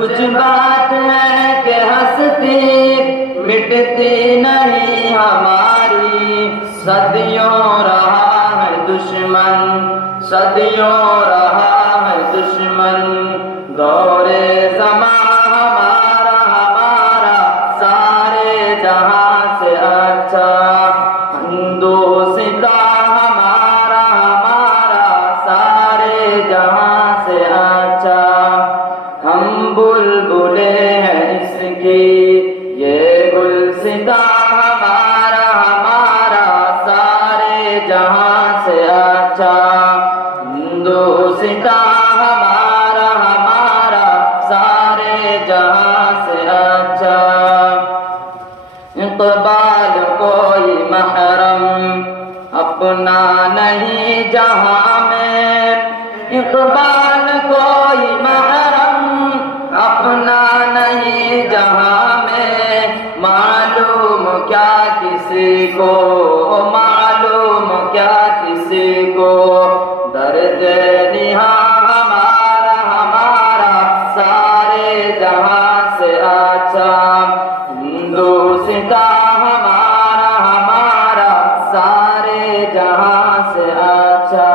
कुछ बात है कि हंसती मिटती नहीं हमारी, सदियों रहा है दुश्मन, सदियों रहा है दुश्मन। दौरे ज़मां हमारा हमारा सारे जहां से अच्छा, हिंदुस्तां हमारा हमारा सारे जहां से अच्छा। हम बुलबुले हैं इसकी ये गुलसिता हमारा हमारा सारे जहां से अच्छा, हिंदुस्तां हमारा हमारा सारे जहां से अच्छा। इक़बाल कोई महरम अपना नहीं जहां में, इक़बाल कोई महरम अपना नहीं जहां में। मालूम क्या किसी को, मालूम क्या किसी को, दर्द निहां हमारा हमारा सारे जहां से अच्छा, हिंदुस्तां हमारा हमारा सारे जहां से अच्छा।